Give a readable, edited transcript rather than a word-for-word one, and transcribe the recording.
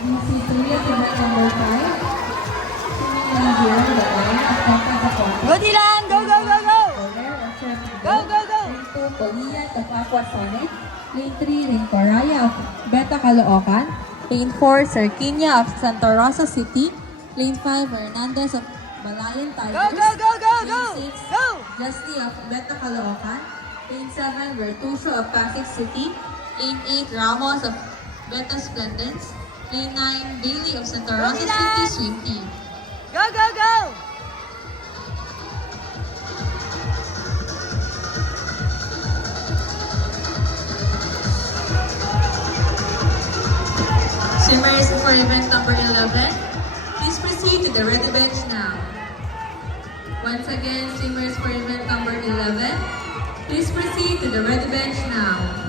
DC Tria to match number 5. Swimming lane 0 to the line of Papa Zapote. Go Dylan! Go, go, go, go! Corner of Sherman Go, go, go! Lane 2, Polian of Aqua Sonic. Lane 3, Rincoraya of Beta Caloocan. Lane 4, Cerquinia of Santa Rosa City. Lane 5, Hernandez of Balayan Go, Tigers. go, go, go, go! Lane 6, Go! Justy of Beta Caloocan. Lane 7, Vertuso of Pasig City. Lane 8, Ramos of Beta Splendens. Lane 9, Bailey of Santa Rosa City Swim Team. Go, go, go! Swimmers for event number 11, please proceed to the ready bench now. Once again, swimmers for event number 11, please proceed to the ready bench now.